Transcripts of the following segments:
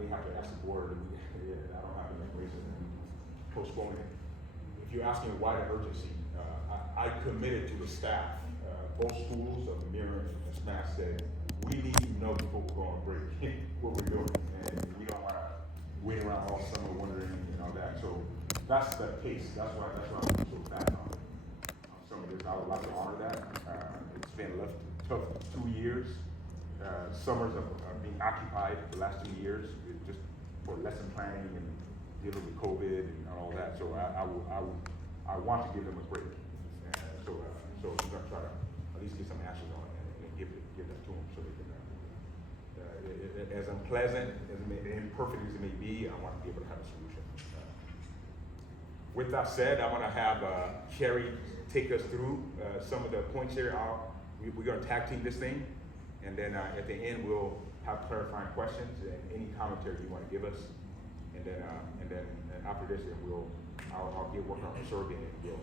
may have to ask the board, I don't have enough reason to postpone it. If you're asking why the urgency, I committed to the staff, both schools of Muir and Smash said, we need to know before we go on break what we're doing, and we don't want to wait around all summer wondering and all that. So that's the case. That's why I'm so back on some of this. I would like to honor that. It's been a tough 2 years. Summers of being occupied the last 2 years, just for lesson planning and dealing with COVID and all that. So I want to give them a break. So we're gonna try to at least get some actions on it and give that to them so they can. As unpleasant, imperfect as it may be, I want to be able to have a solution. With that said, I want to have Carey take us through some of the points here. We're going to tag team this thing, and then at the end we'll have clarifying questions and any commentary you want to give us, and then after this, I'll get working on the survey and we'll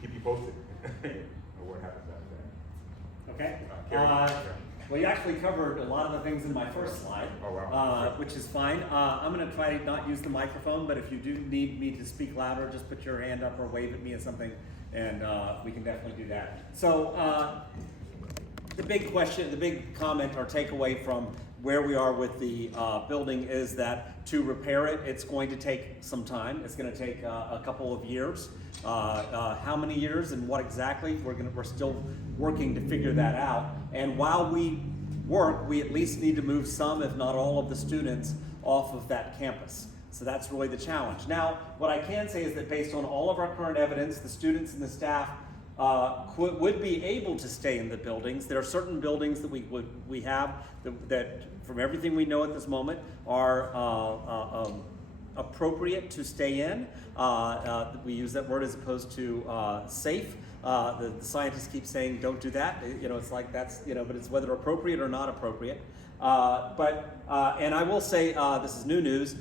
keep you posted on what happens after that. Okay. Well, you actually covered a lot of the things in my first slide, which is fine. I'm going to try to not use the microphone, but if you do need me to speak louder, just put your hand up or wave at me or something, and we can definitely do that. So the big question, the big comment or takeaway from where we are with the building is that to repair it, it's going to take some time. It's going to take a couple of years. How many years and what exactly, we're still working to figure that out. And while we work, we at least need to move some, if not all, of the students off of that campus. So that's really the challenge. Now, what I can say is that based on all of our current evidence, the students and the staff would be able to stay in the buildings. There are certain buildings that we have that from everything we know at this moment, are appropriate to stay in. We use that word as opposed to safe. The scientists keep saying don't do that. It's like that's, but it's whether appropriate or not appropriate. And I will say, this is new news,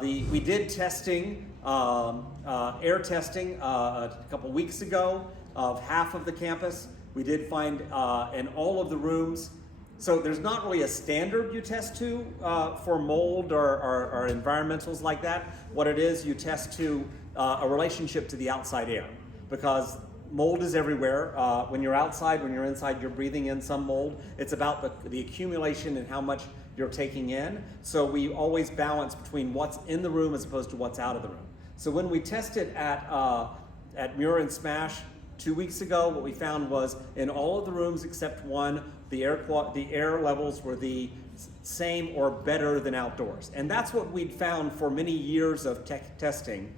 we did testing, air testing a couple weeks ago of half of the campus. We did find in all of the rooms, so there's not really a standard you test to for mold or environmentals like that. What it is, you test to a relationship to the outside air, because mold is everywhere. When you're outside, when you're inside, you're breathing in some mold. It's about the accumulation and how much you're taking in. So we always balance between what's in the room as opposed to what's out of the room. So when we tested at Muir and Smash 2 weeks ago, what we found was in all of the rooms except one, the air levels were the same or better than outdoors. And that's what we'd found for many years of testing.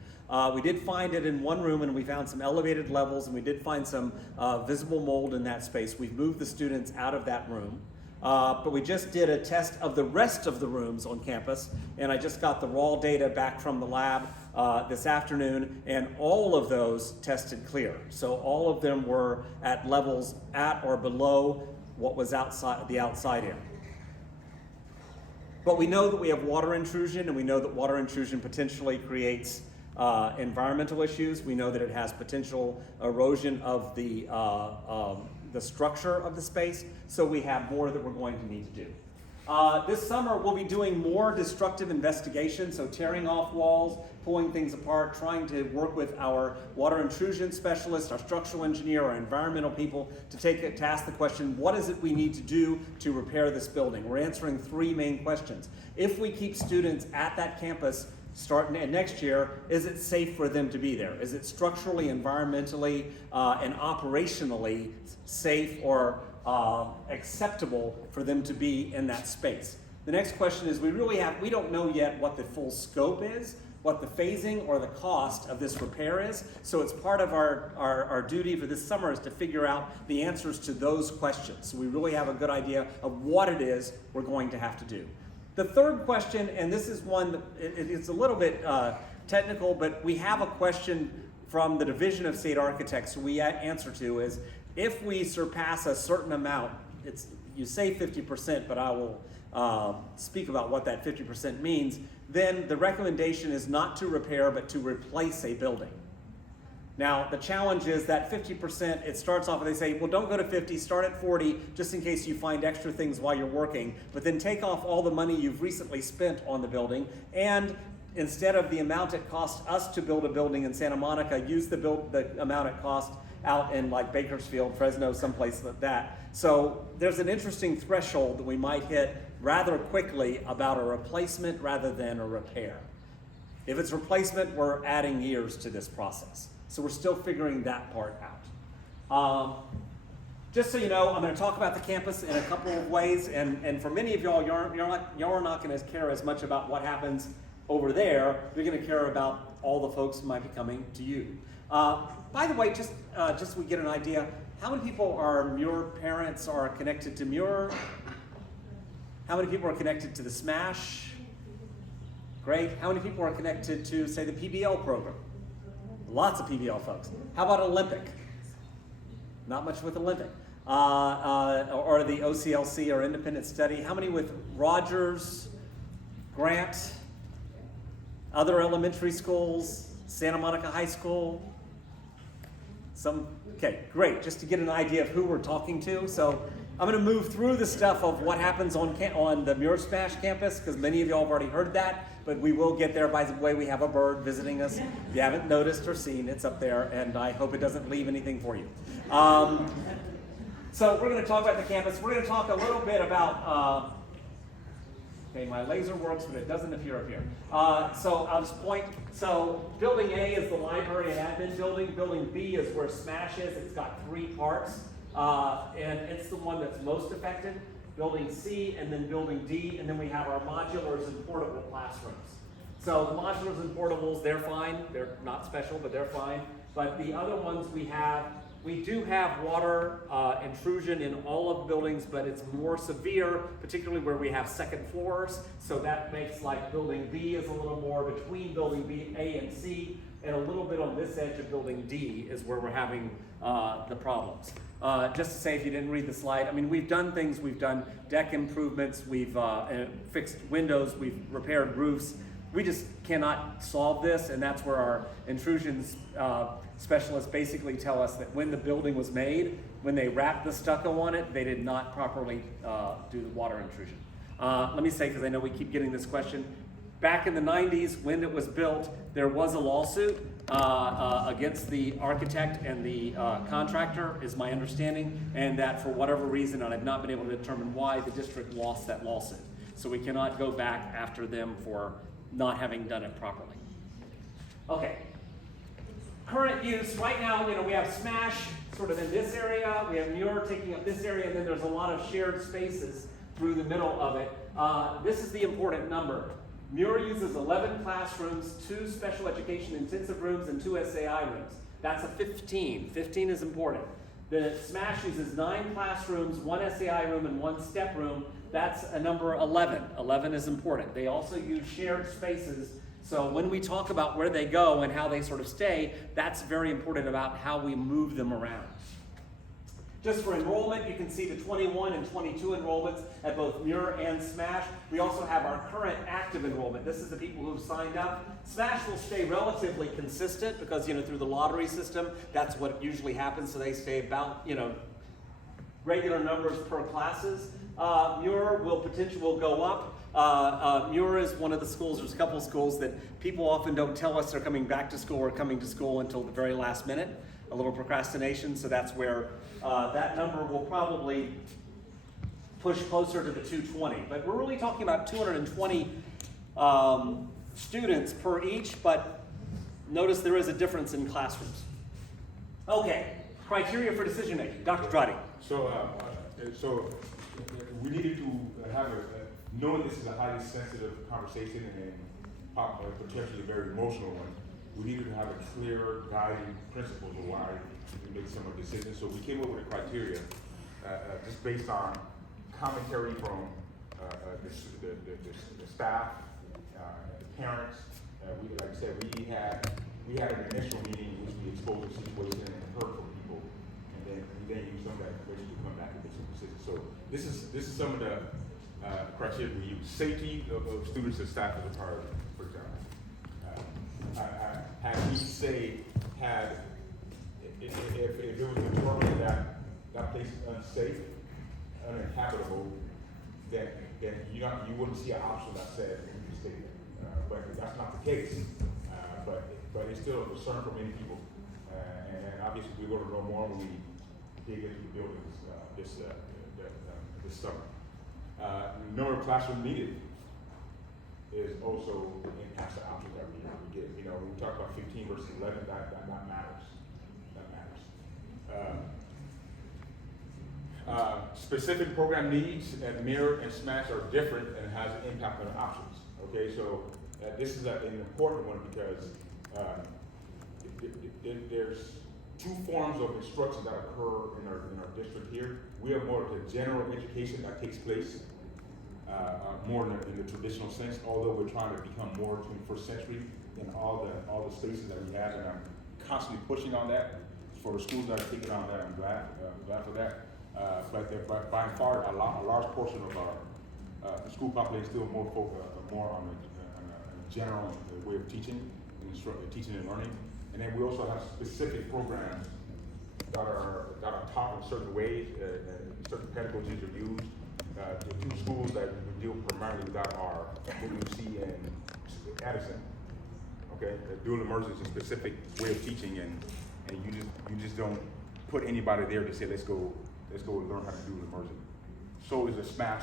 We did find it in one room, and we found some elevated levels, and we did find some visible mold in that space. We've moved the students out of that room. But we just did a test of the rest of the rooms on campus, and I just got the raw data back from the lab this afternoon, and all of those tested clear. So all of them were at levels at or below what was outside the outside air. But we know that we have water intrusion, and we know that water intrusion potentially creates environmental issues. We know that it has potential erosion of the structure of the space, so we have more that we're going to need to do. This summer, we'll be doing more destructive investigation, so tearing off walls, pulling things apart, trying to work with our water intrusion specialist, our structural engineer, our environmental people to ask the question, what is it we need to do to repair this building? We're answering three main questions. If we keep students at that campus starting next year, is it safe for them to be there? Is it structurally, environmentally, and operationally safe or acceptable for them to be in that space? The next question is, we don't know yet what the full scope is, what the phasing or the cost of this repair is. So it's part of our duty for this summer is to figure out the answers to those questions. So we really have a good idea of what it is we're going to have to do. The third question, and this is one that it's a little bit technical, but we have a question from the Division of State Architects we answer to is, if we surpass a certain amount, you say 50%, but I will speak about what that 50% means, then the recommendation is not to repair, but to replace a building. Now, the challenge is that 50%, it starts off and they say, well, don't go to 50, start at 40, just in case you find extra things while you're working, but then take off all the money you've recently spent on the building, and instead of the amount it cost us to build a building in Santa Monica, use the amount it cost out in like Bakersfield, Fresno, someplace like that. So there's an interesting threshold that we might hit rather quickly about a replacement rather than a repair. If it's replacement, we're adding years to this process. So we're still figuring that part out. Just so you know, I'm going to talk about the campus in a couple of ways, and for many of y'all, y'all are not going to care as much about what happens over there. You're going to care about all the folks who might be coming to you. By the way, just so we get an idea, how many people are Muir parents are connected to Muir? How many people are connected to the SMASH? Great. How many people are connected to, say, the PBL program? Lots of PBL folks. How about Olympic? Not much with Olympic. Or the OCLC or Independent Study. How many with Rogers, Grant, other elementary schools, Santa Monica High School? Okay, great. Just to get an idea of who we're talking to. So I'm going to move through the stuff of what happens on the Muir SMASH campus, because many of y'all have already heard that, but we will get there. By the way, we have a bird visiting us. If you haven't noticed or seen, it's up there, and I hope it doesn't leave anything for you. So we're going to talk about the campus. We're going to talk a little bit about, okay, my laser works, but it doesn't appear up here. So I'll just point. So building A is the library and admin building. Building B is where SMASH is. It's got 3 parts. And it's the one that's most affected. Building C, and then building D, and then we have our modulars and portable classrooms. So the modulars and portables, they're fine. They're not special, but they're fine. But the other ones we do have water intrusion in all of the buildings, but it's more severe, particularly where we have second floors. So that makes like building B is a little more between building B, A, and C, and a little bit on this edge of building D is where we're having the problems. Just to say, if you didn't read the slide, I mean, we've done things. We've done deck improvements. We've fixed windows. We've repaired roofs. We just cannot solve this, and that's where our intrusion specialists basically tell us that when the building was made, when they wrapped the stucco on it, they did not properly do the water intrusion. Let me say, because I know we keep getting this question, back in the 90s, when it was built, there was a lawsuit against the architect and the contractor, is my understanding, and that for whatever reason, and I've not been able to determine why, the district lost that lawsuit. So we cannot go back after them for not having done it properly. Okay. Current use, right now, we have SMASH sort of in this area, we have Muir taking up this area, and then there's a lot of shared spaces through the middle of it. This is the important number. Muir uses 11 classrooms, 2 special education intensive rooms, and 2 SAI rooms. That's a 15. 15 is important. The SMASH uses 9 classrooms, 1 SAI room, and 1 step room. That's a number 11. 11 is important. They also use shared spaces. So when we talk about where they go and how they sort of stay, that's very important about how we move them around. Just for enrollment, you can see the 21 and 22 enrollments at both Muir and SMASH. We also have our current active enrollment. This is the people who've signed up. SMASH will stay relatively consistent because, through the lottery system, that's what usually happens. So they stay about, regular numbers per classes. Muir will go up. Muir is one of the schools, there's a couple of schools that people often don't tell us they're coming back to school or coming to school until the very last minute. A little procrastination, so that's where that number will probably push closer to the 220. But we're really talking about 220 students per each, but notice there is a difference in classrooms. Okay, criteria for decision making. Dr. Drati. So we needed to have knowing this is a highly sensitive conversation and potentially a very emotional one, we needed to have a clear guiding principles of why we make some of the decisions. So we came up with a criteria just based on commentary from the staff, the parents. Like I said, we had an initial meeting in which we exposed the situation and heard from people, and then we used some of that information to come back and make some decisions. So this is some of the criteria we use. Safety of students and staff is a priority, for example. Had if it was determined that that place is unsafe, uninhabitable, then you wouldn't see an option that said you can stay there. But that's not the case. But it's still a concern for many people. And obviously we're going to know more when we dig into the buildings this summer. Number of classrooms needed is also impacts the options that we get. You know, when we talk about 15 versus 11, that matters. That matters. Specific program needs at Muir and SMAS are different and has an impact on the options. Okay, so this is an important one because there's two forms of instruction that occur in our district here. We have more of the general education that takes place more in the traditional sense, although we're trying to become more 21st century in all the spaces that we have, and I'm constantly pushing on that. For the schools that are taking on that, I'm glad for that. But by far, a large portion of our school population is still more on a general way of teaching and learning. And then we also have specific programs that are taught in certain ways, certain pedagogies are used. The two schools that we deal primarily with that are WC and Addison. Okay, dual immersion is a specific way of teaching, and you just don't put anybody there to say let's go learn how to do immersion. So is a SMAS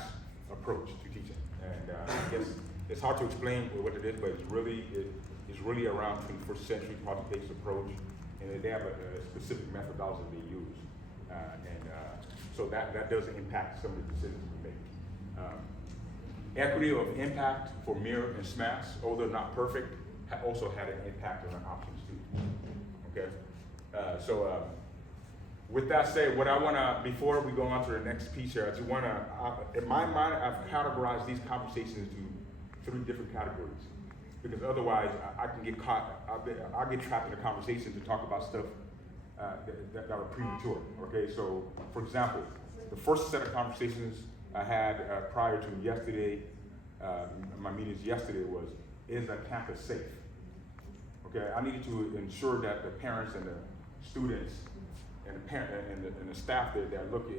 approach to teaching, and I guess it's hard to explain what it is, but it's really around 21st century project-based approach, and they have a specific methodology they use, so that does impact some of the decisions we make. Equity of impact for Muir and SMAS, although not perfect, also had an impact on our options too. Okay, with that said, what I wanna, before we go on to the next piece here, I just wanna, in my mind, I've categorized these conversations into 3 different categories. Because otherwise, I can get caught, I'll get trapped in a conversation to talk about stuff that are premature, okay? So, for example, the first set of conversations I had prior to yesterday, my meetings yesterday was, is a campus safe? Okay, I needed to ensure that the parents and the students and the staff there that look,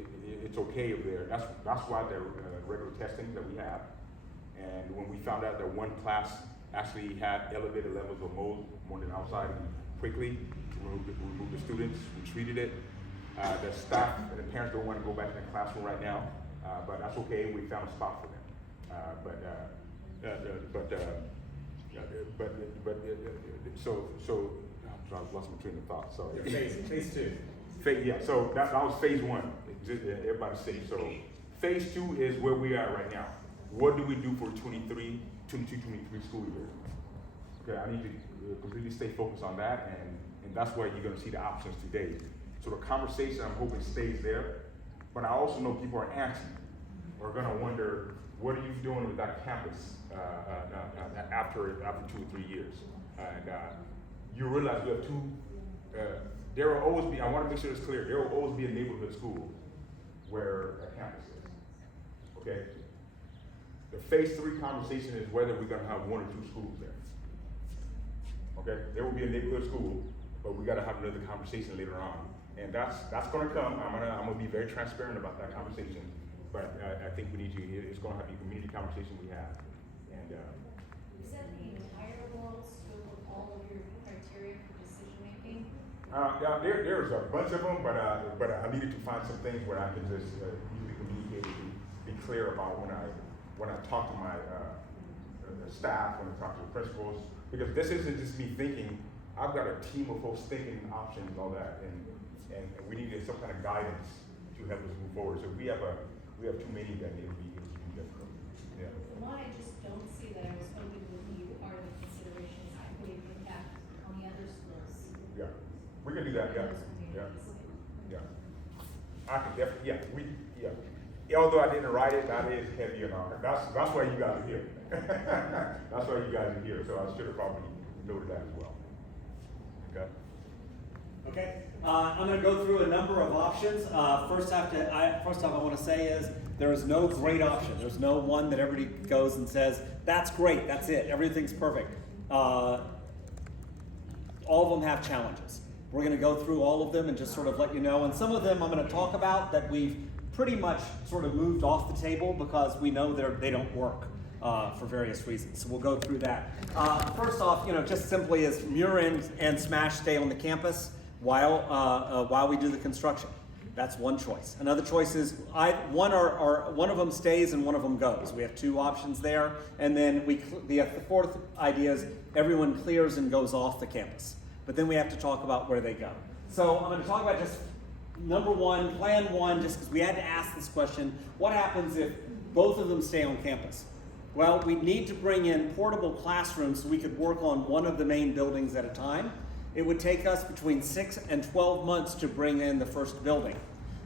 it's okay over there. That's why the regular testing that we have. And when we found out that one class actually had elevated levels of mold more than outside, we quickly removed the students, we treated it. The staff and the parents don't want to go back to the classroom right now, but that's okay, we found a spot for them. I lost my train of thought, sorry. Phase 2. Yeah, so that was phase 1, everybody's safe. So phase 2 is where we are right now. What do we do for 22-23 school year? Okay, I need to completely stay focused on that, and that's where you're gonna see the options today. So the conversation, I'm hoping, stays there, but I also know people are antsy, or gonna wonder, what are you doing with that campus after 2 or 3 years? And you realize we have there will always be, I wanna make sure it's clear, there will always be a neighborhood school where a campus is, okay? The phase 3 conversation is whether we're gonna have 1 or 2 schools there. Okay, there will be a neighborhood school, but we gotta have another conversation later on. And that's gonna come, I'm gonna be very transparent about that conversation, but I think we need to, it's gonna have to be a community conversation we have. And is that the entire moral scope of all of your criteria for decision making? yeah, there's a bunch of them, but I needed to find some things where I can just easily communicate and be clear about when I talk to my staff, when I talk to the principals, because this isn't just me thinking. I've got a team of folks thinking options and all that, and we needed some kind of guidance to help us move forward. So we have too many that need to be difficult. Yeah. The one I just don't see that I was hoping would be part of the consideration is equity of impact on the other schools. Yeah, we can do that. Yeah, yeah. I can definitely. Yeah. Although I didn't write it, that is heavy and all. That's why you guys are here. That's why you guys are here. So I should have probably noted that as well. Okay. Okay, I'm going to go through a number of options. First off, I want to say is there is no great option. There's no one that everybody goes and says, that's great, that's it, everything's perfect. All of them have challenges. We're going to go through all of them and just sort of let you know. And some of them I'm going to talk about that we've pretty much sort of moved off the table because we know they don't work for various reasons. So we'll go through that. First off, just simply is Muir and SMASH stay on the campus while we do the construction. That's one choice. Another choice is one of them stays and one of them goes. We have two options there. And then the fourth idea is everyone clears and goes off the campus. But then we have to talk about where they go. So I'm going to talk about just number one, plan one, just because we had to ask this question. What happens if both of them stay on campus? Well, we need to bring in portable classrooms so we could work on one of the main buildings at a time. It would take us between 6 and 12 months to bring in the first building,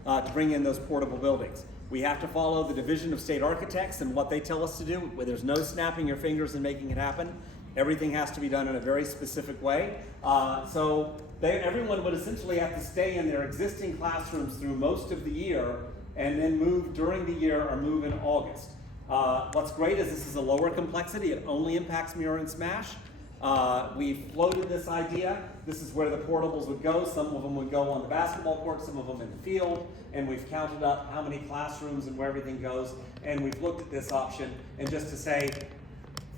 to bring in those portable buildings. We have to follow the Division of State Architects and what they tell us to do, where there's no snapping your fingers and making it happen. Everything has to be done in a very specific way. Everyone would essentially have to stay in their existing classrooms through most of the year and then move during the year or move in August. What's great is this is a lower complexity. It only impacts Muir and SMASH. We floated this idea. This is where the portables would go. Some of them would go on the basketball court, some of them in the field, and we've counted up how many classrooms and where everything goes, and we've looked at this option. And just to say,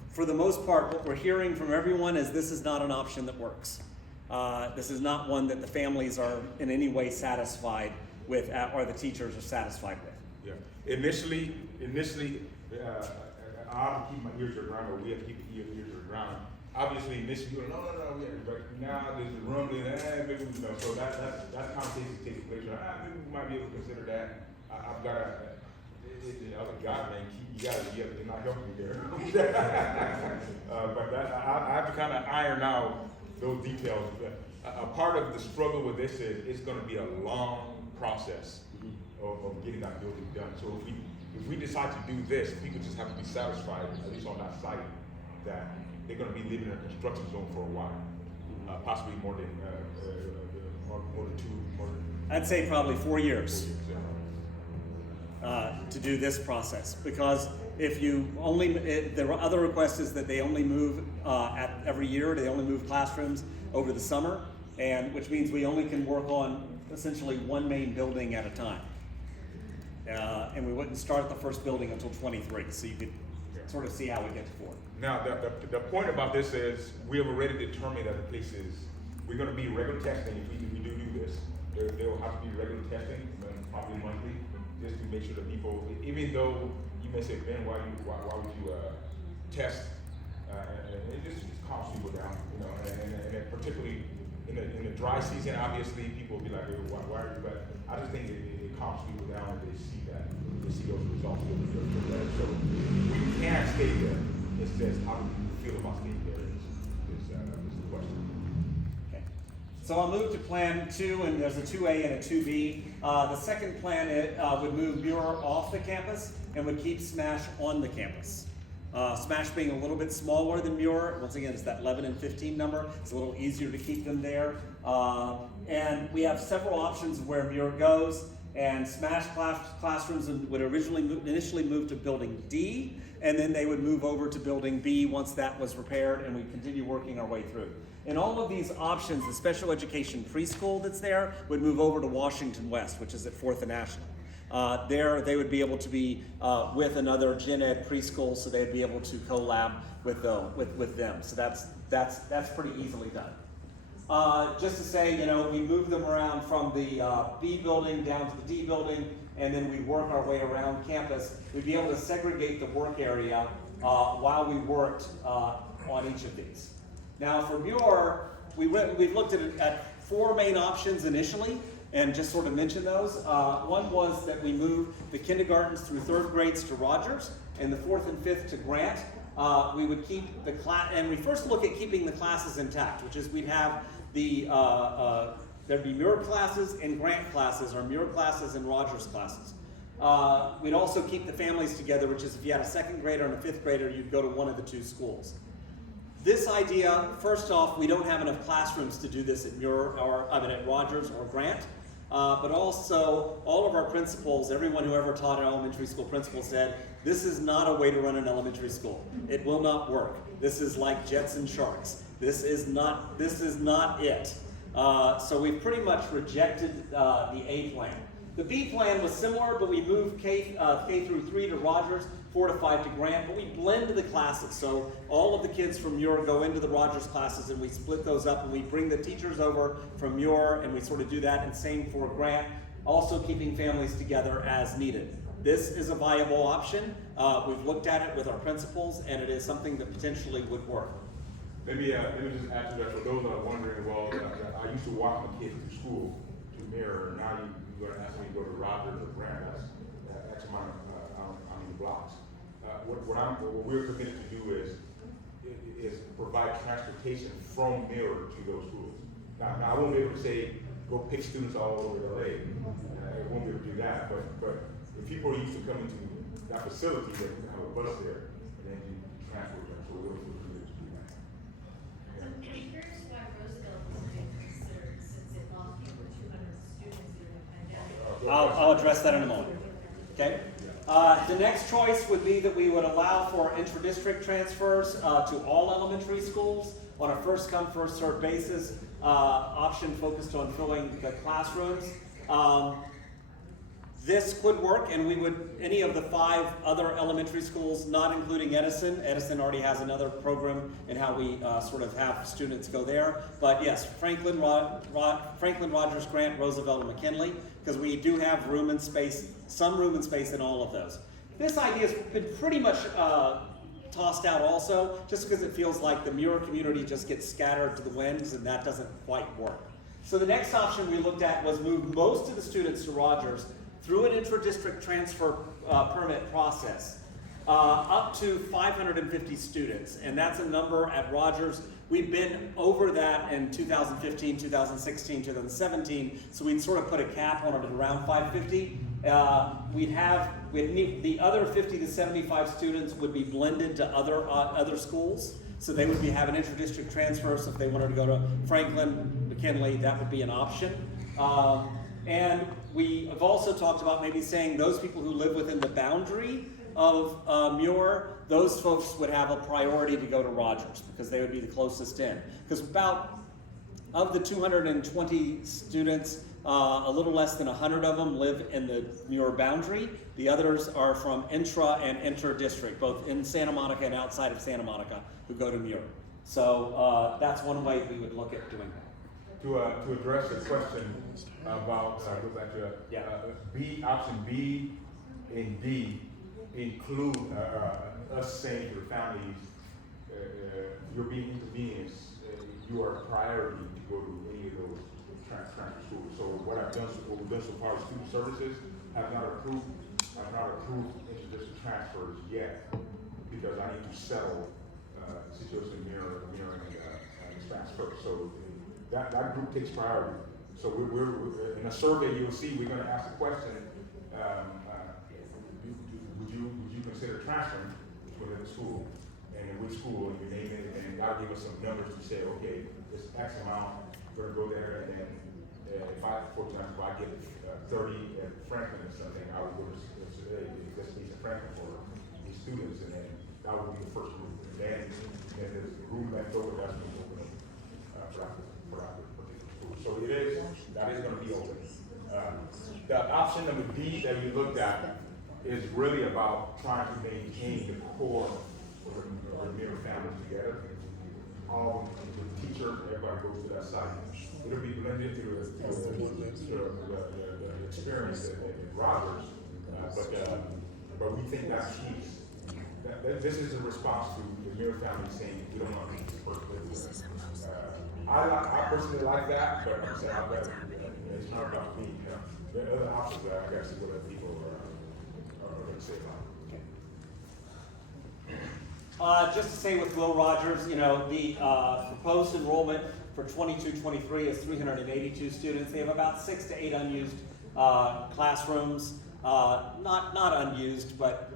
for the most part, what we're hearing from everyone is this is not an option that works. This is not one that the families are in any way satisfied with, or the teachers are satisfied with. Yeah. Initially, I have to keep my ears to the ground, or we have to keep the ears to the ground. Obviously, initially, no, but now there's a rumbling, maybe, so that conversation takes place. Maybe we might be able to consider that. I've got the other guy, man, you're not helping me there. But I have to kind of iron out those details. A part of the struggle with this is it's going to be a long process of getting that building done. So if we decide to do this, people just have to be satisfied, at least on that site, that they're going to be living in a construction zone for a while, possibly more than 2. I'd say probably 4 years. To do this process, because if you only, the other request is that they only move every year. They only move classrooms over the summer, and which means we only can work on essentially one main building at a time. And we wouldn't start the first building until 23, so you could sort of see how we get to 4. Now, the point about this is we have already determined that the place is, we're going to be regular testing. If we do this, there will have to be regular testing, probably monthly, just to make sure that people, even though you may say, Ben, why would you test? And it just calms people down, and particularly in the dry season, obviously people will be like, why are you? But I just think it calms people down and they see those results. So we can stay there. It's just how do you feel about staying there is the question. Okay. So I'll move to plan 2, and there's a 2A and a 2B. The second plan would move Muir off the campus and would keep SMASH on the campus. SMASH being a little bit smaller than Muir, once again, it's that 11 and 15 number. It's a little easier to keep them there. And we have several options where Muir goes, and SMASH classrooms would initially move to building D, and then they would move over to building B once that was repaired, and we continue working our way through. In all of these options, the special education preschool that's there would move over to Washington West, which is at 4th and National. There, they would be able to be with another gen ed preschool, so they'd be able to collab with them. So that's pretty easily done. Just to say, we move them around from the B building down to the D building, and then we work our way around campus. We'd be able to segregate the work area while we worked on each of these. Now for Muir, we've looked at 4 main options initially, and just sort of mention those. One was that we move the kindergartens through 3rd grades to Rogers, and the 4th and 5th to Grant. We would keep the class, and we first look at keeping the classes intact, which is we'd have there'd be Muir classes and Grant classes, or Muir classes and Rogers classes. We'd also keep the families together, which is if you had a 2nd grader and a 5th grader, you'd go to one of the 2 schools. This idea, first off, we don't have enough classrooms to do this at Muir, at Rogers or Grant. But also, all of our principals, everyone who ever taught an elementary school principal said, this is not a way to run an elementary school. It will not work. This is like jets and sharks. This is not it. So we've pretty much rejected the A plan. The B plan was similar, but we moved K through 3 to Rogers, 4 to 5 to Grant, but we blend the classes. So all of the kids from Muir go into the Rogers classes, and we split those up, and we bring the teachers over from Muir, and we sort of do that, and same for Grant, also keeping families together as needed. This is a viable option. We've looked at it with our principals, and it is something that potentially would work. Let me just add to that. For those that are wondering, well, I used to walk my kids to school to Mirror, and now you're going to ask me to go to Rogers or Grant. That's X amount of blocks. What we're committed to do is provide transportation from Mirror to those schools. Now I won't be able to say go pick students all over LA. I won't be able to do that. But if people are used to coming to that facility, they can have a bus there, and then you transport them. So we're committed to do that. I'm curious why Roosevelt was being considered since it lost over 200 students during the pandemic. I'll address that in a moment. Okay. The next choice would be that we would allow for intra-district transfers to all elementary schools on a first-come, first-served basis. Option focused on filling the classrooms. This could work, and we would, any of the 5 other elementary schools, not including Edison. Edison already has another program in how we sort of have students go there. But yes, Franklin, Rogers, Grant, Roosevelt, and McKinley, because we do have room and space, some room and space in all of those. This idea has been pretty much tossed out also, just because it feels like the Muir community just gets scattered to the winds, and that doesn't quite work. So the next option we looked at was move most of the students to Rogers through an intra-district transfer permit process, up to 550 students, and that's a number at Rogers. We've been over that in 2015, 2016, 2017, so we'd sort of put a cap on it at around 550. The other 50 to 75 students would be blended to other schools, so they would have an intra-district transfer. So if they wanted to go to Franklin, McKinley, that would be an option. And we have also talked about maybe saying those people who live within the boundary of Muir, those folks would have a priority to go to Rogers because they would be the closest in. Because of the 220 students, a little less than 100 of them live in the Muir boundary. The others are from intra and inter-district, both in Santa Monica and outside of Santa Monica, who go to Muir. So that's one way we would look at doing that. To address the question about, go back to option B and D include us saying to the families, you're being inconvenienced, you are a priority to go to any of those transfer schools. So what we've done so far with student services have not approved inter-district transfers yet, because I need to settle the situation mirroring and transfer. So that group takes priority. So we're in a survey you'll see we're going to ask the question, would you consider transferring within the school, and in which school, and you name it, and that'll give us some numbers to say, okay, this X amount, we're going to go there, and then if for example, I get 30 at Franklin or something, I would go to this piece of Franklin for these students, and then that would be the first group. And then there's room left over, that's going to open up for our particular school. So that is going to be open. The option number D that you looked at is really about trying to maintain the core of the Muir families together. All the teachers, everybody goes to that site. It'll be blended to the experience at Rogers, but we think that's key. This is a response to the Muir family saying we don't want to work with. I personally like that, but I'm saying it's not about me. There are other options that I guess what other people are going to say about it. Just to say with Will Rogers, the proposed enrollment for 22-23 is 382 students. They have about 6 to 8 unused classrooms, not unused, but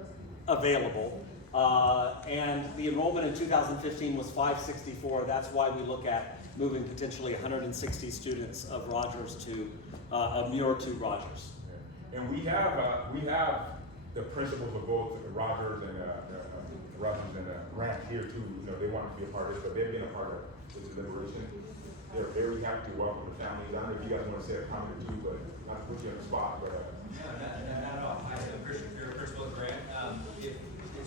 available. And the enrollment in 2015 was 564. That's why we look at moving potentially 160 students of Rogers to Muir to Rogers. And we have the principals of both Rogers and Rutland and Grant here too, you know, they want to be a part of this, but they've been a part of the deliberation. They're very happy to welcome the families. I don't know if you guys want to say a comment or two, but not to put you on the spot, but. No, not at all. Hi, I'm Principal Grant. If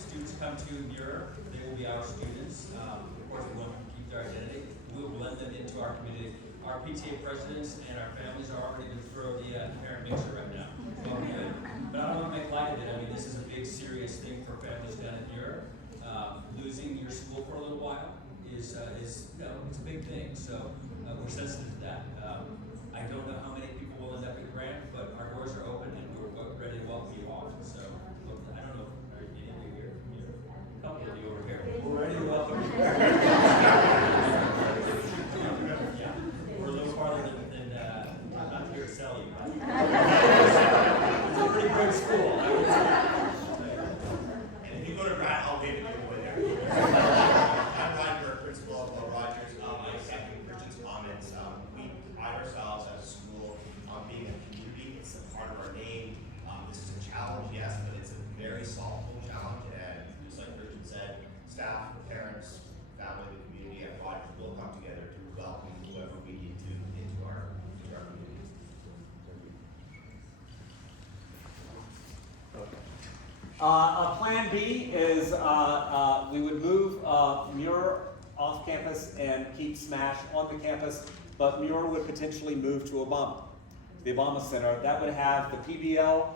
students come to Muir, they will be our students. Of course, we want them to keep their identity. We'll blend them into our community. Our PTA presidents and our families are already going to throw the parent mixer right now. Well, good. But I don't want to make light of it. I mean, this is a big, serious thing for families down at Muir. Losing your school for a little while is you know, it's a big thing. So we're sensitive to that. I don't know how many people will end up at Grant, but our doors are open and we're ready to welcome you all. So look, I don't know, are any of you here? A couple of you over here. We're ready to welcome you. Yeah, we're a little farther than I'm not here to sell you. But it's a pretty good school, I would say. And if you go to Grant, I'll give it to you over there. I'm Ryan Burke, principal of Rogers. I second Christian's comments. We pride ourselves as a school on being a community. It's a part of our name. This is a challenge, yes, but it's a very solvable challenge. And just like Christian said, staff, parents, family, the community at Rogers will come together to welcome whoever we need to into our community. Plan B is we would move Muir off campus and keep SMASH on the campus, but Muir would potentially move to Obama, the Obama Center. That would have the PBL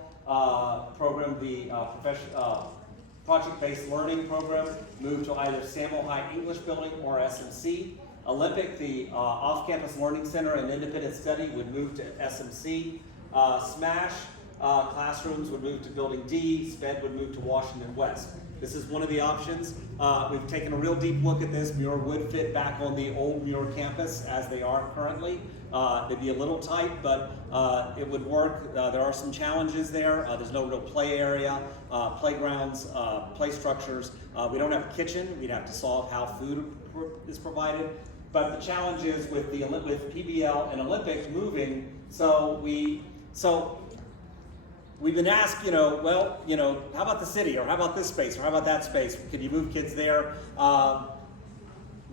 program, the project-based learning program, move to either Samuel High English Building or SMC. Olympic, the off-campus learning center and independent study would move to SMC. SMASH classrooms would move to Building D. SPED would move to Washington West. This is one of the options. We've taken a real deep look at this. Muir would fit back on the old Muir campus as they are currently. They'd be a little tight, but it would work. There are some challenges there. There's no real play area, playgrounds, play structures. We don't have a kitchen. We'd have to solve how food is provided. But the challenge is with PBL and Olympic moving, we've been asked, how about the city, or how about this space, or how about that space? Could you move kids there?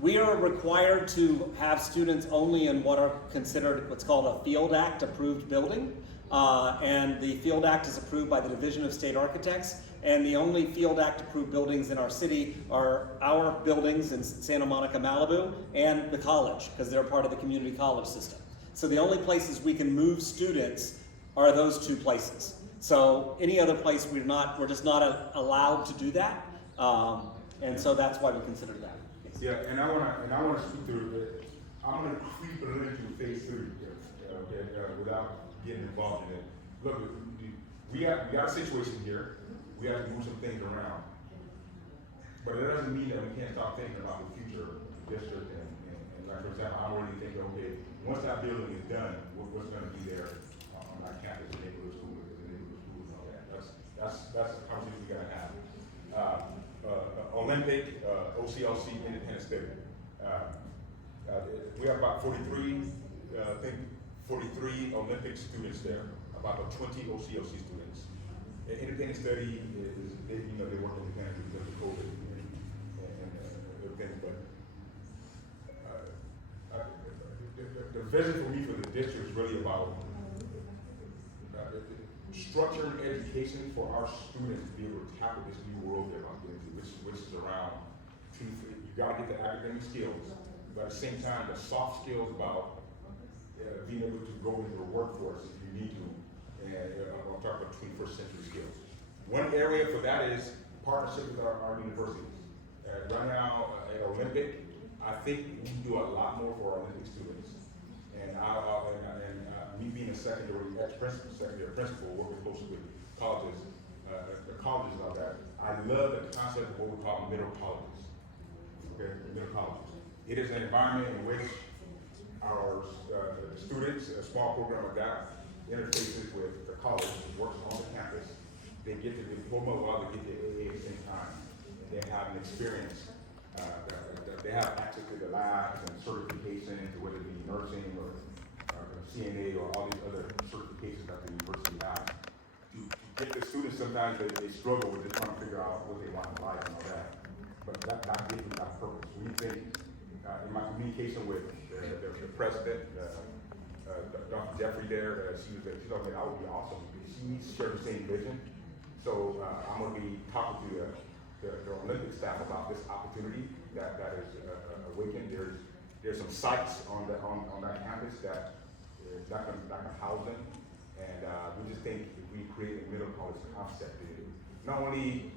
We are required to have students only in what are considered what's called a Field Act approved building. And the Field Act is approved by the Division of State Architects. And the only Field Act approved buildings in our city are our buildings in Santa Monica-Malibu and the college, because they're part of the community college system. So the only places we can move students are those two places. So any other place we're just not allowed to do that, and so that's why we consider that. Yeah, and I want to speak to it. I'm going to creep it into phase 3, without getting involved in it. Look, we got a situation here. We have to move some things around, but it doesn't mean that we can't start thinking about the future of the district. And like for example, I'm already thinking, okay, once that building is done, what's going to be there on our campus, the neighborhood school, and all that. That's a conversation we got to have. Olympic, OCLC, independent study. We have about 43 Olympic students there, about 20 OCLC students. Independent study is, they work independently because of COVID and everything, but the vision for me for the district is really about structuring education for our students to be able to tackle this new world they're going into, which is around you got to get the academic skills, but at the same time, the soft skills about being able to go into the workforce if you need to, and I'm talking about 21st century skills. One area for that is partnership with our universities. Right now at Olympic, I think we can do a lot more for our Olympic students. And me being a secondary principal, working closely with colleges, the colleges and all that, I love the concept of what we call middle colleges. Okay, middle colleges. It is an environment in which our students, a small program like that, interfaces with the college, works on the campus. They get the diploma while they get the AA at the same time. And they have an experience. They have access to the labs and certifications, whether it be nursing or CNA or all these other certifications that the university has. To get the students, sometimes they struggle with just trying to figure out what they want in life and all that. but that gives me that purpose. We think, in my communication with the president, Dr. Jeffrey there, she told me that would be awesome. She shared the same vision. So I'm going to be talking to the Olympic staff about this opportunity that is awakened. There's some sites on that campus that can house them, and we just think if we create a middle college concept, not only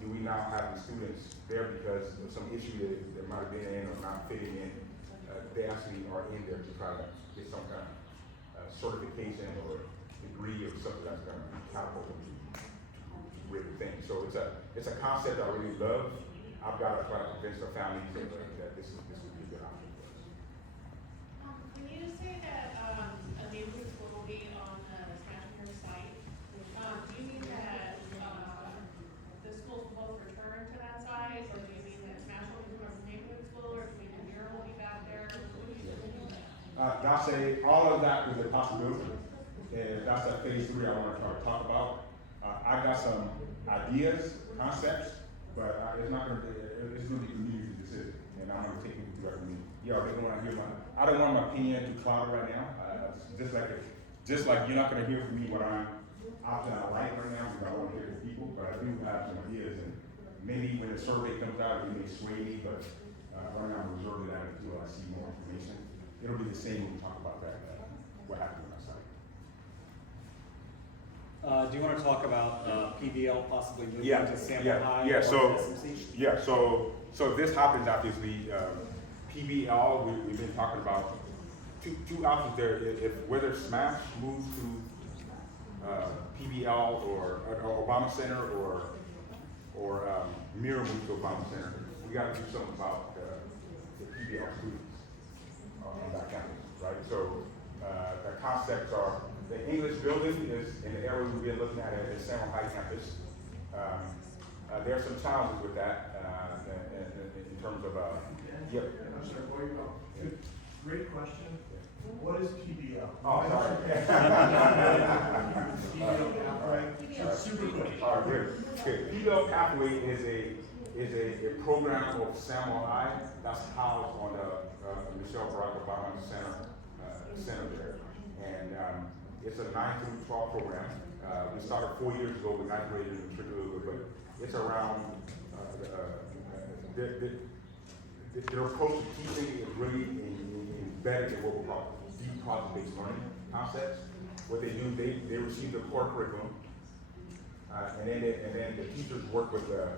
do we now have the students there because of some issue that might have been in or not fitting in, they actually are in there to try to get some kind of certification or degree or something that's going to catapult them to greater things. So it's a concept I really love. I've got to try to convince our families that this would be a good option for us. Can you say that a neighborhood school will be on the Smasher site? Do you mean that the schools will both return to that site, or do you mean that Smasher will become a neighborhood school, or do you mean the Muir will be back there? What do you mean? I say all of that is a possibility, and that's a phase 3 I want to try to talk about. I got some ideas, concepts, but it's going to be community decision, and I'm going to take it to that community. Y'all don't want to hear I don't want my opinion to cloud right now. Just like you're not going to hear from me what I'm opting out right now, because I want to hear from people, but I do have some ideas, and maybe when the survey comes out, it may sway me, but right now I'm reserving that until I see more information. It'll be the same when we talk about that, what happened on our site. Do you want to talk about PBL possibly moving to San High? Yeah. or SMC? So this happens obviously. PBL, we've been talking about two options there. If whether Smash moves to PBL or Obama Center or Muir moves to Obama Center, we got to do something about the PBL students on that campus, right? So the concepts are. The English building is in the area we've been looking at San High campus. There are some challenges with that in terms of, yep. I'm sorry, before you go. Great question. What is PBL? Oh, sorry. PBL pathway. Super quick. All right, good. PBL pathway is a program of San High that's housed on the Michelle Barack Obama Center there. And it's a 9 through 12 program. We started 4 years ago with 9th graders in particular, but it's around their approach to teaching is really embedded in what we call deep project-based learning concepts. What they do, they receive the core curriculum, and then the teachers work with the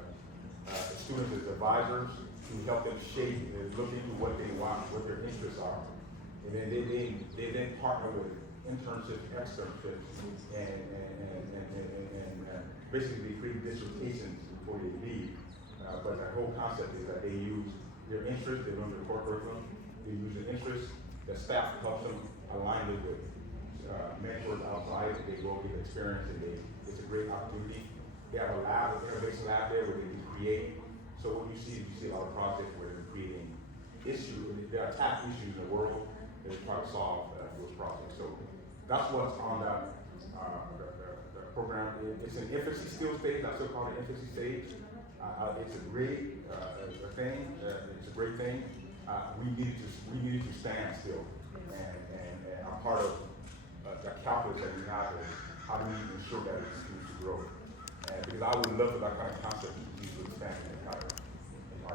students as advisors to help them shape and look into what they want, what their interests are, and then they then partner with internships, externships, and basically create dissertations before they leave. But the whole concept is that they use their interest, they learn their core curriculum, they use their interest, the staff helps them align it with mentors outside, they go get experience, and it's a great opportunity. They have a lab, an innovation lab there where they can create. So what you see a lot of projects where they're creating issues, they attack issues in the world, and they try to solve those projects. So that's what's on the program. It's an infancy still stage. I still call it infancy stage. It's a great thing. It's a great thing. We needed to stand still, and I'm part of the calculus that we have is how do we ensure that it continues to grow. And because I would love for that kind of concept to continue to expand in our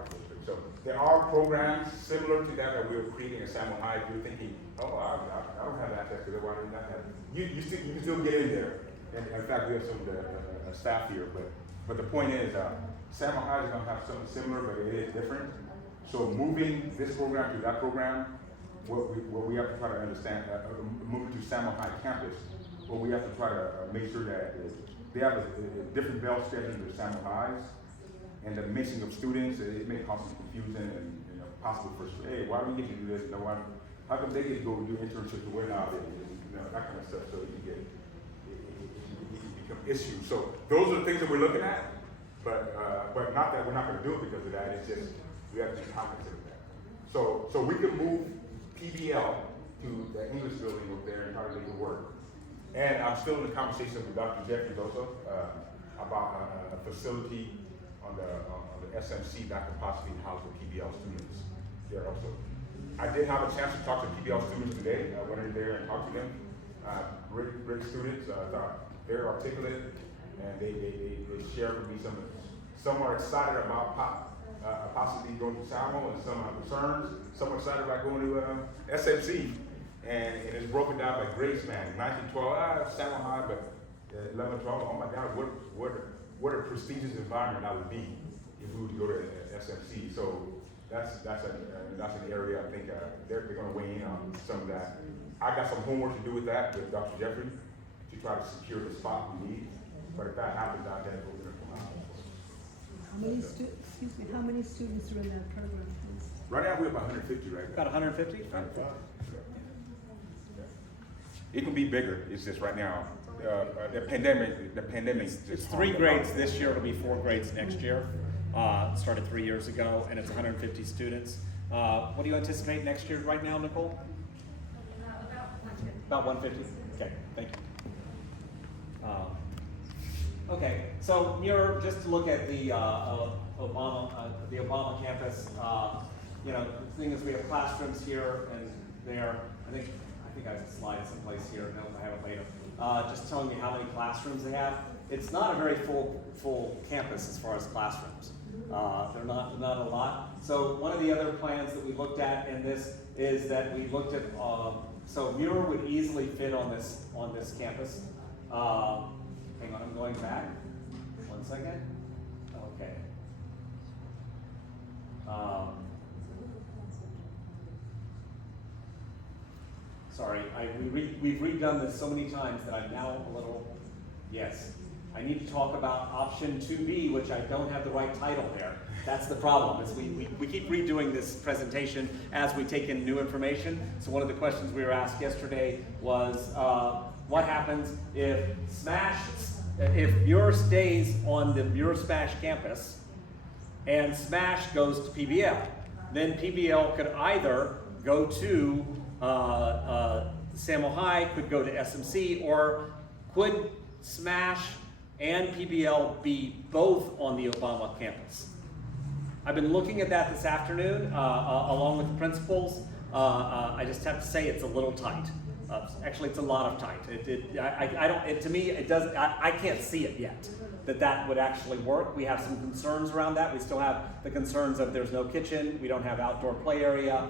district. So there are programs similar to that we're creating at Samuel High. If you're thinking, oh, I don't have access to that, why don't I have it? You can still get in there. And in fact, we have some of the staff here. But the point is, Samuel High is going to have something similar, but it is different. So moving this program to that program, what we have to try to understand, moving to Samuel High campus, what we have to try to make sure that they have a different bell schedule than Samuel Highs, and the mixing of students, it may cause some confusion and possible frustration. Hey, why do we get to do this? How come they get to go do internships and we're not? That kind of stuff. So it can become issues. So those are the things that we're looking at, but not that we're not going to do it because of that. It's just we have to be cognizant of that. So we could move PBL to the English building up there and try to make it work. And I'm still in the conversation with Dr. Jeffries also about a facility on the SMC that could possibly house the PBL students there also. I did have a chance to talk to PBL students today. I went in there and talked to them. Great students, thought very articulate, and they shared with me some are excited about possibly going to Salmo, and some are concerned. Some are excited about going to SMC, and it's broken down by grades, man. 9 to 12, Salmo high, but 11, 12, oh my God, what a prestigious environment that would be if we would go to SMC. So that's an area I think they're going to weigh in on some of that. I got some homework to do with that with Dr. Jeffrey to try to secure the spot we need. But if that happens, I'll then open it for How many students are in that program, please? Right now we're about 150, right? About 150? 150. It can be bigger. It's just right now the pandemic. It's 3 grades this year. It'll be 4 grades next year. Started 3 years ago, and it's 150 students. What do you anticipate next year right now, Nicole? About 150. Okay, thank you. Okay, so Muir, just to look at the Obama campus. You know, the thing is, we have classrooms here and there. I think I have a slide someplace here. No, I have it later. Just telling you how many classrooms they have. It's not a very full campus as far as classrooms. They're not a lot. So one of the other plans that we looked at in this is that we looked at so Muir would easily fit on this campus. Hang on, I'm going back. 1 second. Okay. Sorry, we've redone this so many times that I'm now a little, yes. I need to talk about option 2B, which I don't have the right title there. That's the problem, is we keep redoing this presentation as we take in new information. So one of the questions we were asked yesterday was, what happens if Muir stays on the Muir Smash campus and Smash goes to PBL? Then PBL could either go to Samo High, could go to SMC, or could Smash and PBL be both on the Obama campus? I've been looking at that this afternoon along with the principals. I just have to say it's a little tight. Actually, it's a lot of tight. To me, it doesn't. I can't see it yet that would actually work. We have some concerns around that. We still have the concerns of there's no kitchen, we don't have outdoor play area,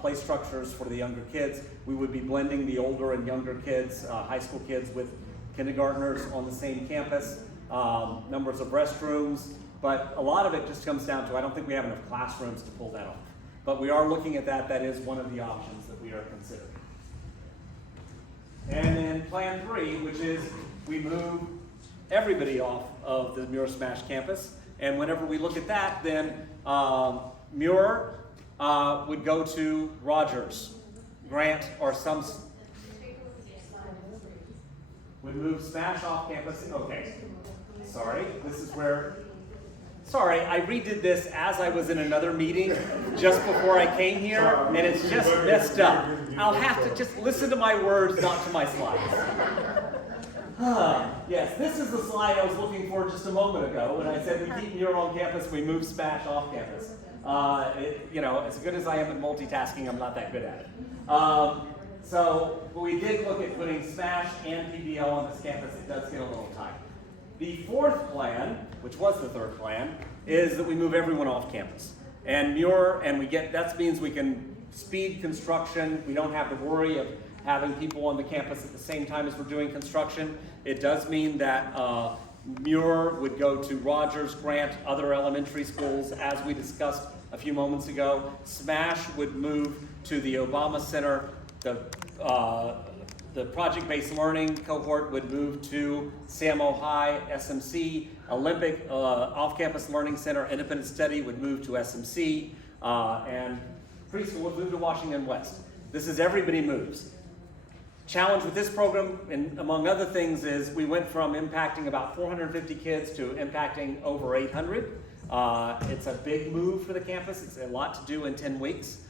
play structures for the younger kids. We would be blending the older and younger kids, high school kids with kindergartners on the same campus, numbers of restrooms, but a lot of it just comes down to I don't think we have enough classrooms to pull that off. But we are looking at that. That is one of the options that we are considering. And then plan 3, which is we move everybody off of the Muir Smash campus. And whenever we look at that, then Muir would go to Rogers, Grant, or some would move Smash off campus. Okay, sorry, this is where, sorry, I redid this as I was in another meeting just before I came here, and it's just messed up. I'll have to just listen to my words, not to my slides. Yes, this is the slide I was looking for just a moment ago when I said we keep Muir on campus, we move Smash off campus. You know, as good as I am at multitasking, I'm not that good at it. So we did look at putting Smash and PBL on this campus. It does get a little tight. The 4th plan, which was the 3rd plan, is that we move everyone off campus. And Muir, and that means we can speed construction. We don't have the worry of having people on the campus at the same time as we're doing construction. It does mean that Muir would go to Rogers, Grant, other elementary schools, as we discussed a few moments ago. Smash would move to the Obama Center. The project-based learning cohort would move to Samo High, SMC. Olympic off-campus learning center, independent study would move to SMC, and preschool would move to Washington West. This is everybody moves. Challenge with this program, and among other things, is we went from impacting about 450 kids to impacting over 800. It's a big move for the campus. It's a lot to do in 10 weeks,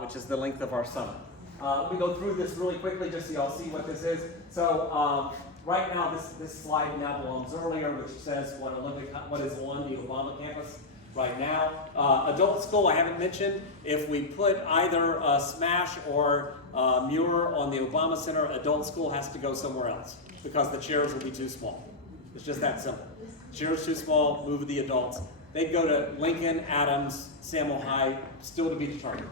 which is the length of our summer. Let me go through this really quickly just so y'all see what this is. So right now, this slide now belongs earlier, which says what is on the Obama campus right now. Adult school, I haven't mentioned. If we put either SMASH or Muir on the Obama Center, adult school has to go somewhere else because the chairs will be too small. It's just that simple. Chairs too small, move the adults. They go to Lincoln, Adams, Samuel High, still to be determined.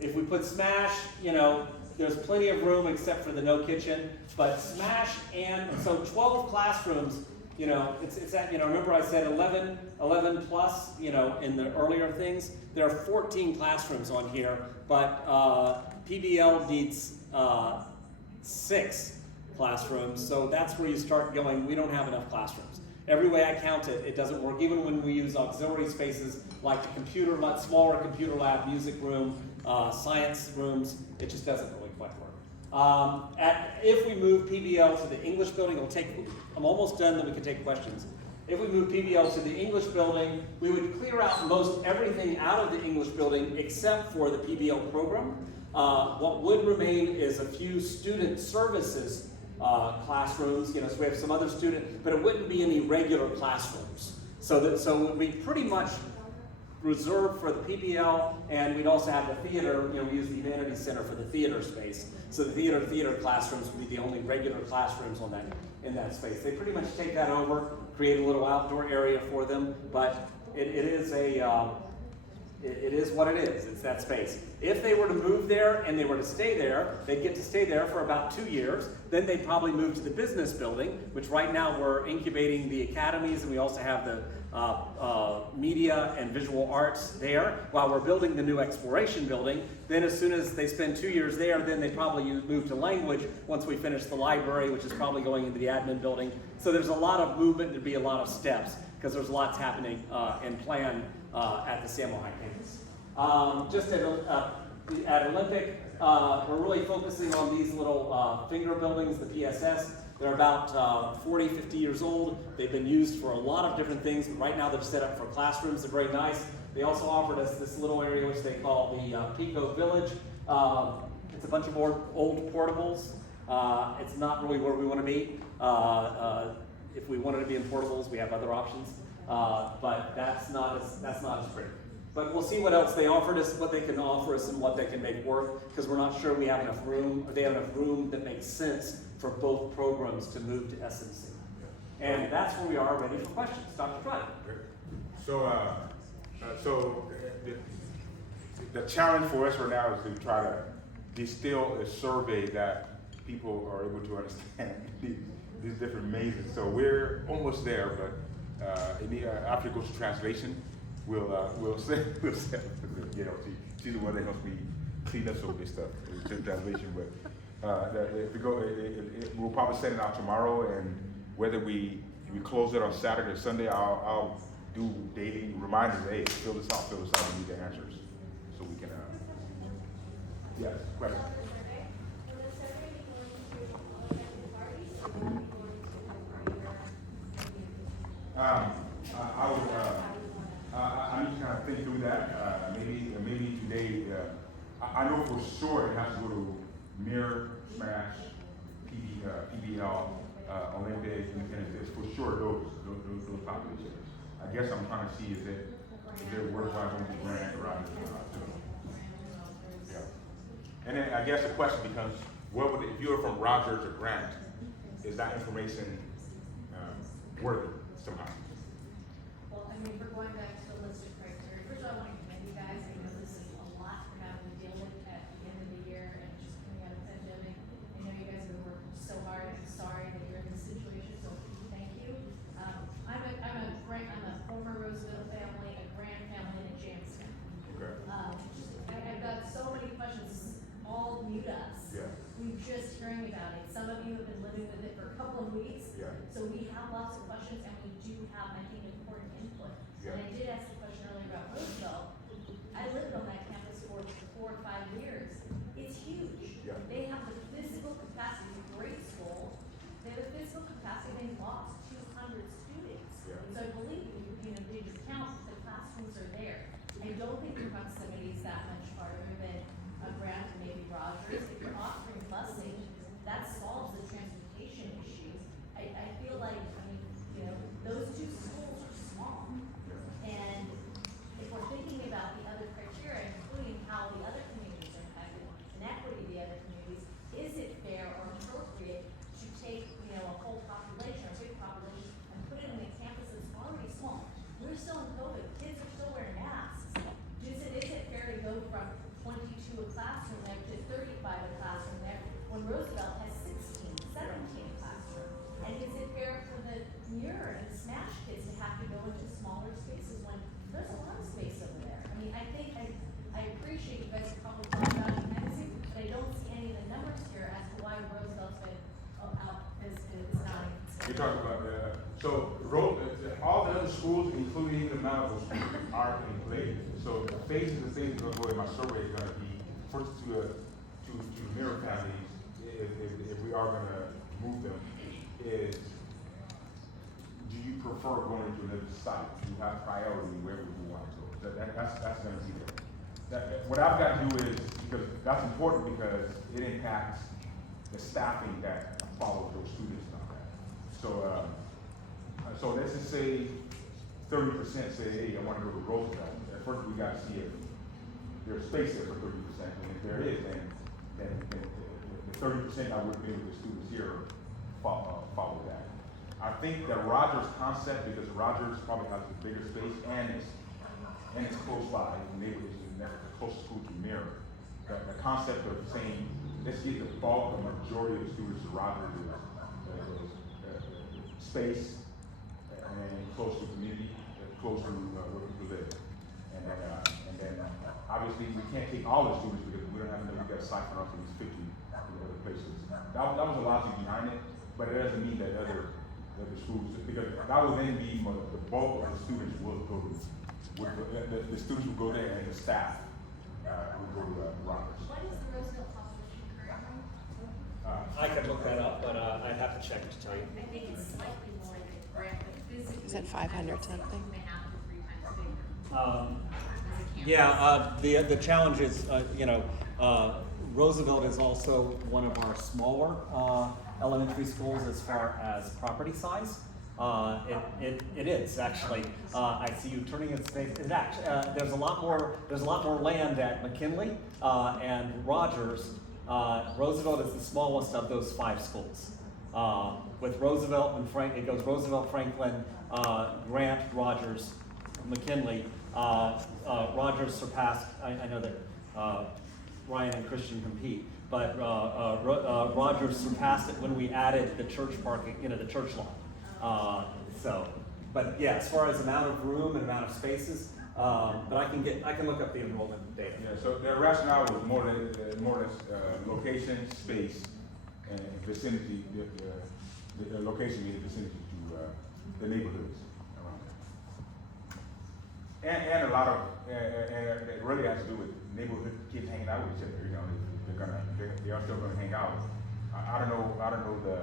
If we put SMASH, you know, there's plenty of room except for the no kitchen, but SMASH and, so 12 classrooms, you know, it's at, you know, remember I said 11 plus, you know, in the earlier things. There are 14 classrooms on here, but PBL needs 6 classrooms, so that's where you start going, we don't have enough classrooms. Every way I count it, it doesn't work, even when we use auxiliary spaces like the computer lab, smaller computer lab, music room, science rooms, it just doesn't really quite work. If we move PBL to the English building, I'm almost done, then we can take questions. If we move PBL to the English building, we would clear out most everything out of the English building except for the PBL program. What would remain is a few student services classrooms, you know, so we have some other student, but it wouldn't be any regular classrooms. So it would be pretty much reserved for the PBL, and we'd also have the theater, you know, we use the Humanities Center for the theater space. So the theater classrooms would be the only regular classrooms on in that space. They pretty much take that over, create a little outdoor area for them, but it is what it is, it's that space. If they were to move there and they were to stay there, they'd get to stay there for about 2 years. Then they'd probably move to the business building, which right now we're incubating the academies, and we also have the media and visual arts there while we're building the new exploration building. Then as soon as they spend 2 years there, then they probably move to language once we finish the library, which is probably going into the admin building. So there's a lot of movement, there'd be a lot of steps because there's lots happening and planned at the Samuel High campus. Just at Olympic, we're really focusing on these little finger buildings, the PSS. They're about 40, 50 years old. They've been used for a lot of different things. Right now they're set up for classrooms. They're very nice. They also offered us this little area which they call the Pico Village. It's a bunch of old portables. It's not really where we want to be. If we wanted to be in portables, we have other options. But that's not as pretty. But we'll see what else they offered us, what they can offer us, and what they can make work, because we're not sure we have enough room, or they have enough room that makes sense for both programs to move to SMC. And that's where we are ready for questions. Dr. Drati. So the challenge for us right now is to try to distill a survey that people are able to understand these different mazes. So we're almost there, but after it goes to translation, we'll say you know, she's the one that helps me clean up some of this stuff in translation. But if we go, we'll probably send it out tomorrow, and whether we close it on Saturday or Sunday, I'll do daily reminders. Hey, fill this out. We need the answers, so we can. Yes, question. I need to kind of think through that. Maybe today. I know for sure it has to go to Muir, SMASH, PBL, Olympic, Independence. For sure those populations. I guess I'm trying to see is there worthwhile going to grant around yeah. And then I guess the question becomes, what would if you were from Rogers or Grant, is that information worthy somehow? Well, I mean, we're going back to the list of criteria. First of all, I want to commend you guys. I know this is a lot for having to deal with at the end of the year and just coming out of the pandemic. I know you guys have been working so hard. I'm sorry that you're in this situation, so thank you. I'm a former Roosevelt family, a Grant family, and a Jamestown. Okay. I've got so many questions. All mute us. Yeah. We're just hearing about it. Some of you have been living with it for a couple of weeks. Yeah. So we have lots of questions, and we do have, I think, important input. Yeah. And I did ask the question earlier about Roosevelt. I lived on that campus for 4 or 5 years. It's huge. Yeah. They have the physical capacity, it's a great school. They have the physical capacity, they lost 200 students. Yeah. So I believe, they just count, the classrooms are there. I don't think the proximity is that much farther than a Grant and maybe Rogers. If you're offering busing, that solves the transportation basis of things going to go in my survey is going to be first to mirror families, if we are going to move them, is do you prefer going to another site? Do you have priority wherever you want to go? That's going to be there. What I've got to do is, because that's important because it impacts the staffing that follows those students and all that. So let's just say 30% say, hey, I want to go to Roosevelt. At first we got to see if there's space there for 30%, and if there is, then the 30% I would be with the students here follow that. I think that Rogers concept, because Rogers probably has the bigger space and it's close by, neighborhoods, and that's the closest school to Mirror. The concept of saying, let's get the bulk, the majority of the students to Rogers space and close to community, close to where people live. And then obviously we can't take all the students because we don't have enough, we got to siphon off these 50 other places. That was the logic behind it, but it doesn't mean that other schools, because that would then be the bulk of the students will go to, the students will go there and the staff will go to Rogers. What is the Roosevelt population currently? I could look that up, but I'd have to check to tell you. I think it's slightly more than Grant, but physically. Is it 500 something? They have to 3 times bigger. Yeah, the challenge is, Roosevelt is also one of our smaller elementary schools as far as property size. It is actually. I see you turning its face. It actually, there's a lot more land at McKinley and Rogers. Roosevelt is the smallest of those 5 schools. With Roosevelt and it goes Roosevelt, Franklin, Grant, Rogers, McKinley. Rogers surpassed. I know that Ryan and Christian compete, but Rogers surpassed it when we added the church parking, the church lot. But yeah, as far as amount of room and amount of spaces, but I can look up the enrollment data. Yeah, so the rationale was more or less location, space, and vicinity. The location in the vicinity to the neighborhoods around there. And a lot of, and it really has to do with neighborhood kids hanging out with each other. They are still gonna hang out. I don't know the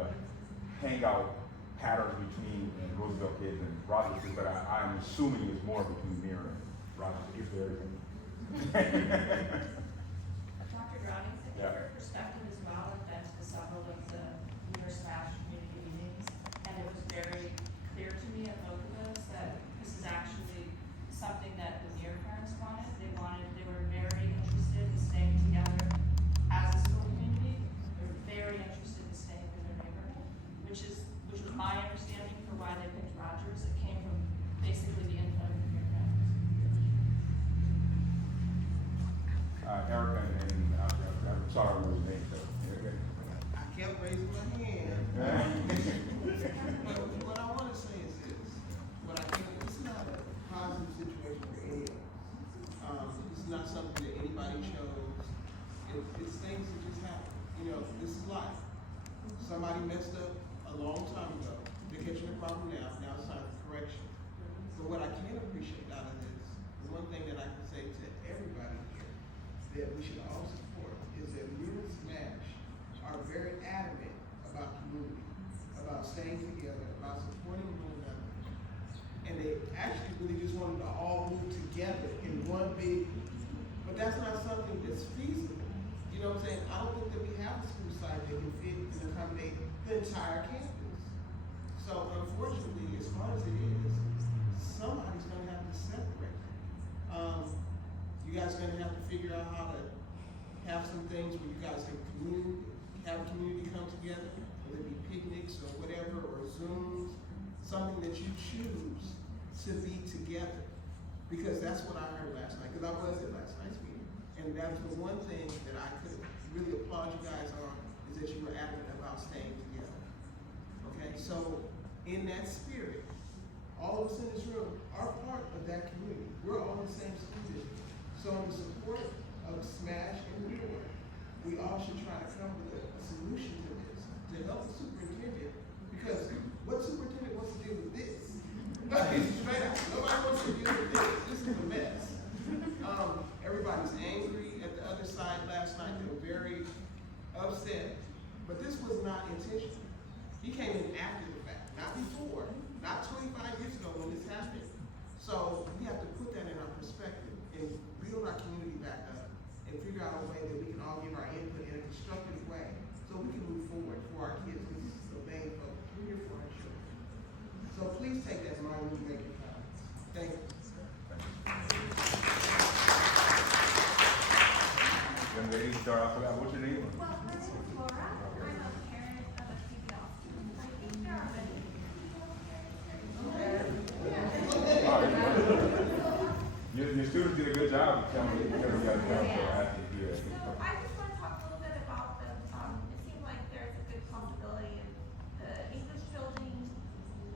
hangout patterns between Roosevelt kids and Rogers kids, but I'm assuming it's more between Muir and Rogers, if there is any. Dr. Drati, I Yeah. think your perspective as well, I've been to several of the Muir/Smash community meetings, and it was very clear to me at both of those that this is actually something that the Muir parents wanted. They were very interested in staying together as a school community. They were very interested in staying in their neighborhood, which was my understanding for why they picked Rogers. It came from basically the input of the Muir parents. Erica and I'm sorry, I was named. I kept raising my hand. But what I want to say is this: what I think this is not a positive situation for any of us. This is not something that anybody chose. It's things that just happen. This is life. Somebody messed up a long time ago. They're catching the problem now. Now it's time for correction. But what I can appreciate out of this, the one thing that I can say to everybody here that we should all support is that Muir and Smash are very adamant about community, about staying together, about supporting one another. And they actually really just wanted to all move together in one big, but that's not something that's feasible. You know what I'm saying? I don't think that we have a school site that can fit and accommodate the entire campus. So unfortunately, as hard as it is, somebody's gonna have to separate. You guys are gonna have to figure out how to have some things where you guys can have a community come together, whether it be picnics or whatever, or Zooms, something that you choose to be together. Because that's what I heard last night, because I was at last night's meeting. And that was the one thing that I could really applaud you guys on, is that you were adamant about staying together. Okay, so in that spirit, all of us in this room are part of that community. We're all in the same school district. So in the support of Smash and Muir, we all should try to come with a solution to this, to help the superintendent, because what superintendent wants to deal with this? Straight out, nobody wants to deal with this. This is a mess. upset, but this was not intentional. He came in after the fact, not before, not 25 years ago when this happened. So we have to put that in our perspective and build our community back up and figure out a way that we can all give our input in a constructive way so we can move forward for our kids, because this is the main focus. We're here for our children. So please take that in mind when you make your comments. Thank you. Young lady, start off with that. What's your name? Well, my name is Laura. I'm a parent of a PBL student. I think there are many Your students did a good job of telling me every other job, so I have to do that. So I just want to talk a little bit about the, it seems like there's a good possibility of the English building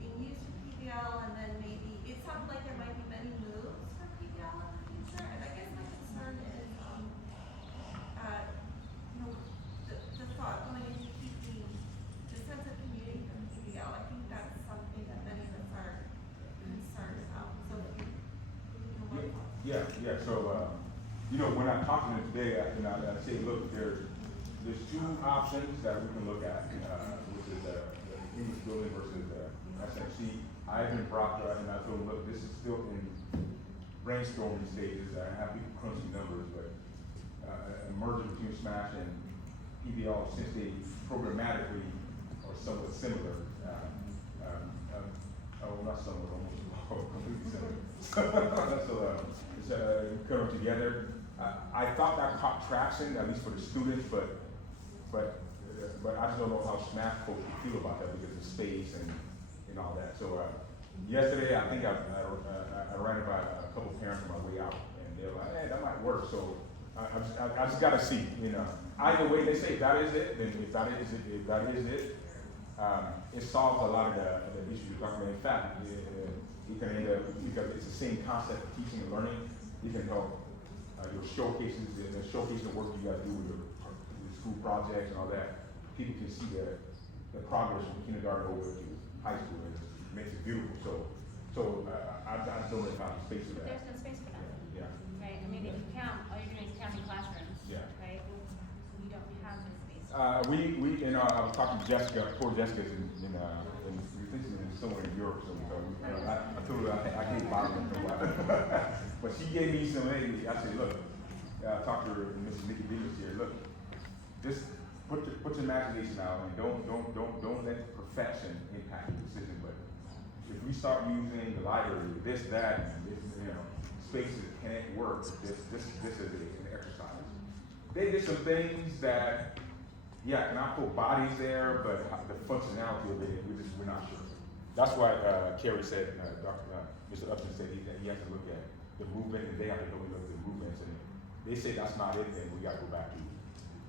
being used for PBL, and then maybe, it sounds like there might be many moves for PBL in the future, and I guess my concern is, you know, the thought going into keeping the sense of community from PBL. I think that's something that many of us are concerned about, so if you know what thoughts. Yeah, so, you know, when I talked to them today, I say, look, there's two options that we can look at, which is the English building versus the SMC. I've been brought to, and I told them, look, this is still in brainstorming stages. I have people crunching numbers, but a merger between SMASH and PBL, since they programmatically are somewhat similar, not somewhat, almost completely similar. So it's coming together. I thought that caught traction, at least for the students, but I just don't know how SMASH folks would feel about that because of space and all that. So yesterday, I think I ran it by a couple parents on my way out, and they're like, hey, that might work. So I just got to see, you know. Either way, they say if that is it, then if that is it, it solves a lot of the issues you're talking about. In fact, it can end up, because it's the same concept of teaching and learning, it can help your showcases, showcasing the work you guys do with your school projects and all that. People can see the progress from kindergarten over to high school, and it makes it beautiful. So I don't know if I have space for that. There's no space for that. Yeah. Right, I mean, if you count, all you're doing is counting classrooms. Yeah. Right, you don't have the space. I was talking to Jessica, poor Jessica's in somewhere in Europe, so I told her I can't bother her for a while. But she gave me some aid. I said, look, I talked to her, Mrs. Nikki Davis here, look, just put your imagination out and don't let the perfection impact your decision. But if we start using the library, this, that, and this, spaces can't work, this is an exercise. They did some things that, yeah, can I put bodies there, but the functionality of it, we're not sure. That's why Carey said, Mr. Upton said he has to look at the movement, and they have to go look at the movements, and they say that's not it, then we got to go back to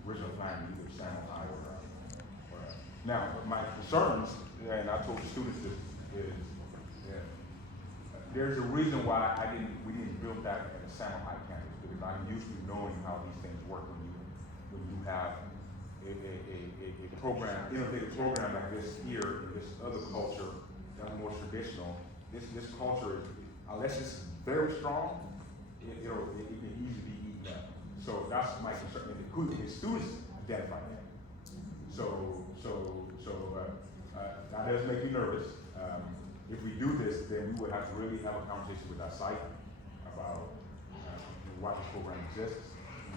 original plan, either Samuel High or now, my concerns, and I told the students this, is there's a reason why we didn't build that at the Samuel High campus, because I'm used to knowing how these things work when you have a program, innovative program like this here, in this other culture that's more traditional. This culture, unless it's very strong, it can easily be eaten up. So that's my concern. And the students identify that. So that does make me nervous. If we do this, then we would have to really have a conversation with our site about why this program exists.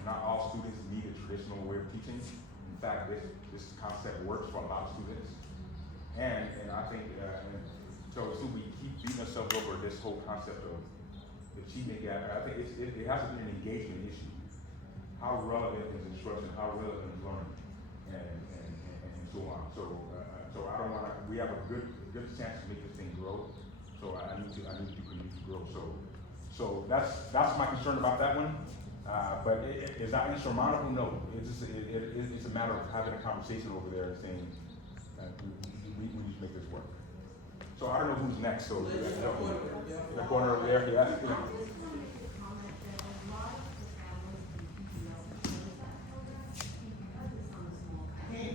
Not all students need a traditional way of teaching. In fact, this concept works for a lot of students. And I think, so we keep beating ourselves over this whole concept of the achievement gap. I think it has to be an engagement issue. How relevant is instruction? How relevant is learning? And so on. So I don't want to. We have a good chance to make this thing grow. So I need to continue to grow. So that's my concern about that one. But is that insurmountable? No. It's a matter of having a conversation over there and saying we need to make this work. So I don't know who's next. So the corner over there. Yeah.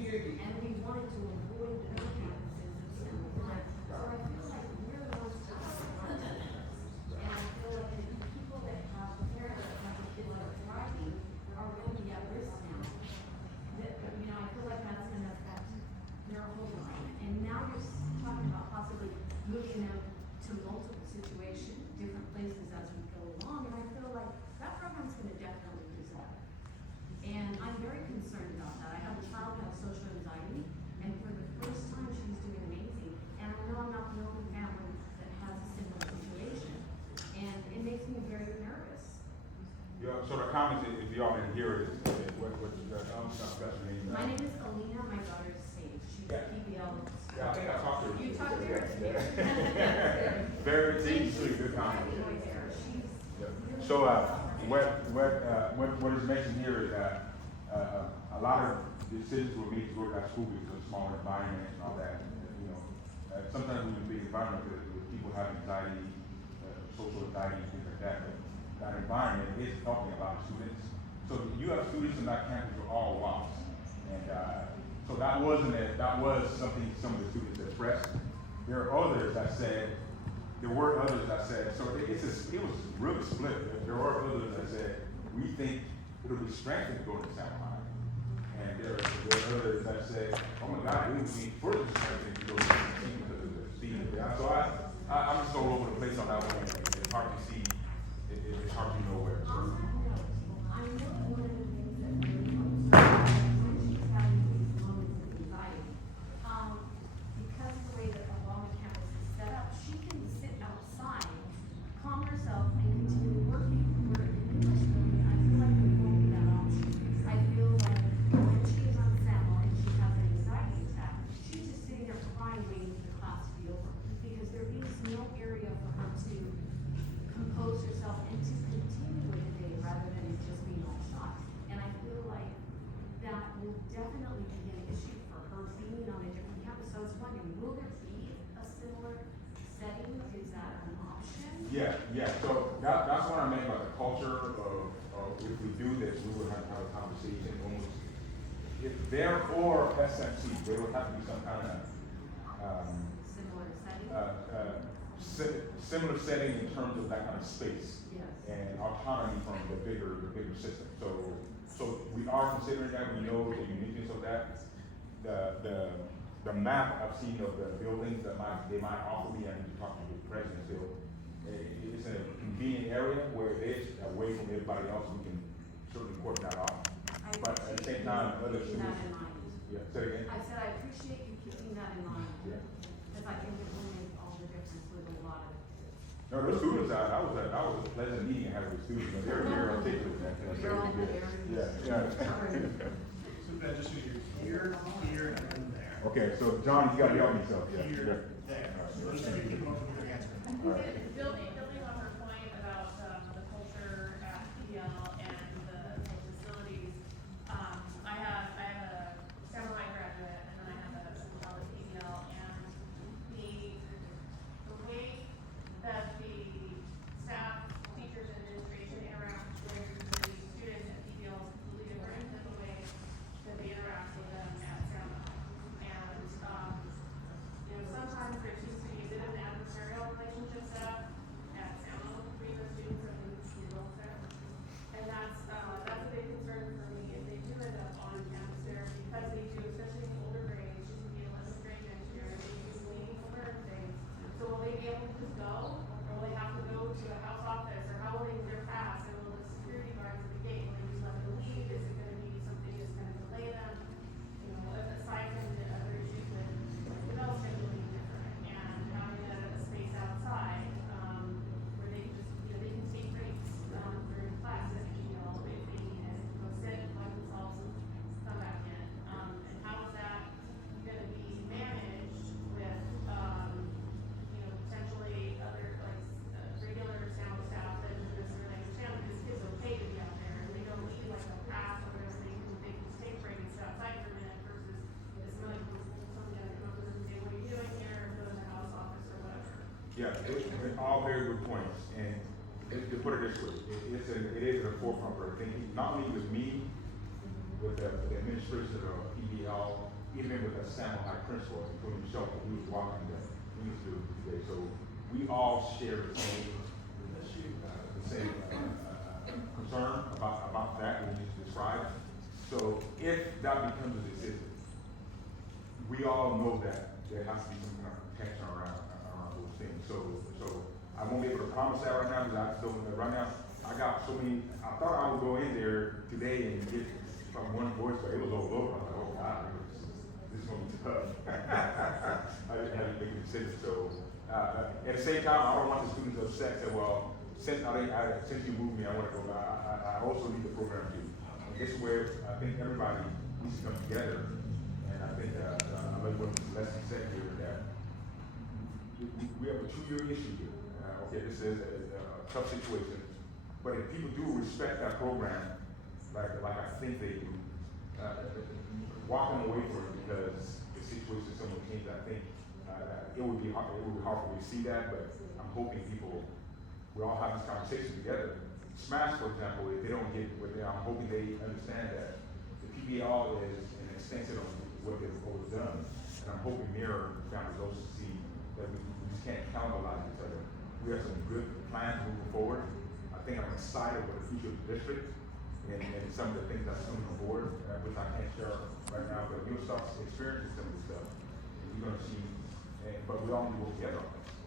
And we wanted to avoid the campuses of similar type. So I feel like we're the ones to front. And I feel like the people that have parents that have kids that are thriving are really at risk now. I feel comments, if y'all didn't hear it, what's your name? My name is Alina, my daughter is Sage, she's Yeah. PBL. Yeah, I think I talked to her. You talked to her? Very sweet, good comment. She's So, what is mentioned here is that, a lot of decisions were made to go to that school because of smaller environment and all that, you know. Sometimes we can be environment with people having anxiety, social anxiety and things like that, but that environment is helping a lot of students. So you have students in that campus who are all WAPs. And, so that was something some of the students expressed. There were others that said, so it was really split. There were others that said, we think it'll be strengthened to go to San Juan. And there were others that said, oh my God, it would be further strengthened to go to San Juan because of the speed. So I'm just all over the place on that one. It's hard to see, it's hard to know where. So. I know one of the things that really helps when she's having these moments of anxiety, because of the way that Obama campus is set up, she can sit outside, calm herself, and continue working. Where in the English building, I feel like there won't be that option. I feel like when she is on SAML and she has an anxiety attack, she's just sitting there crying, waiting for the class to be over, because there is no area for her to compose herself and to continue with the day rather than it just being all shot. And I feel like that will definitely be an issue for her being on a different campus. So I was wondering, will there be a similar setting? Is that an option? Yeah. So that's what I meant by the culture of if we do this, we would have to have a conversation almost. If there or SMC, there would have to be some kind of Similar setting? similar setting in terms of that kind of space. Yes. And autonomy from the bigger system. So we are considering that. We know the uniqueness of that. The map I've seen of the buildings that they might offer me, I need to talk to the president still. It's in a convenient area where it is away from everybody else. We can certainly work that off. But at the same time, other Keeping that students. in mind. Yeah, say it again. I said I appreciate you keeping that in mind. Yeah. Because I think it will make all the difference with a lot of. No, the students, that was a pleasant meeting I had with the students. They were very articulate. You're all there. Yeah. So Ben, just so you're here, and then there. Okay, so John, you gotta help me, so, yeah. Here, there. So just to keep up with your answer. All right. Building on her point about, the culture at PBL and the facilities, I have a semi graduate and then I have a college PBL, and the way that the staff, teachers, and administration interact with the students at PBL is completely different than the way that they interact with them at SEMA. And, sometimes there seems to be a bit of an adversarial relationship set up at SEMA between the students and the adults there. And that's a big concern for me if they do end up on campus there, because they do, especially in the older grades, she's gonna be 11th grade next year, they do waiting to learn things. So will they be able to just go, or will they have to go to a house office, or how will they get their pass, and will the security guards at the gate, will they just let them leave, is it gonna be something that's gonna delay them? Aside from the other issues with develop scheduling different, and having a space outside, where they can just, they can take breaks, during class, if they need it, go sit, plug themselves, and come back in. And how is that gonna be managed with, potentially other, regular sound staff that doesn't necessarily understand that this kid's okay to be out there, and they don't need like a pass or whatever, they can just take breaks and sit outside for a minute versus this money, someone gonna come up with and say, what are you doing here, or go to the house office or whatever. Yeah, it's all very good points, and to put it this way, it is at the forefront for thinking, not only with me, with the administration of PBL, even with the Samuel High principal, including Michelle, who was walking the news today, so we all share the same concern about that we just described. So if that becomes a decision, we all know that there has to be some kind of protection around those things. So I won't be able to promise that right now, because I still, right now, I got so many, I thought I would go in there today and get from one voice, but it was all over. I'm like, oh God, this is gonna be tough. I didn't have to make a decision. So at the same time, I don't want the students upset, say, well, since you moved me, I wanna go back. I also need the program too. And this is where I think everybody needs to come together, and I think, I like what Leslie said here, that we have a 2-year issue here. Okay, this is a tough situation, but if people do respect that program, like I think they do, walking away from it because the situation is so much changed, I think, it would be hard for me to see that, but I'm hoping we all have this conversation together. SMASH, for example, if they don't get what I'm hoping they understand that the PBL is an extension of what they've always done. And I'm hoping Muir families also see that we just can't cannibalize each other. We have some good plans moving forward. I think I'm excited for the future of the district and some of the things that's coming on board, which I can't share right now, but you'll start experiencing some of this stuff. And you're gonna see, but we all need to work together on this.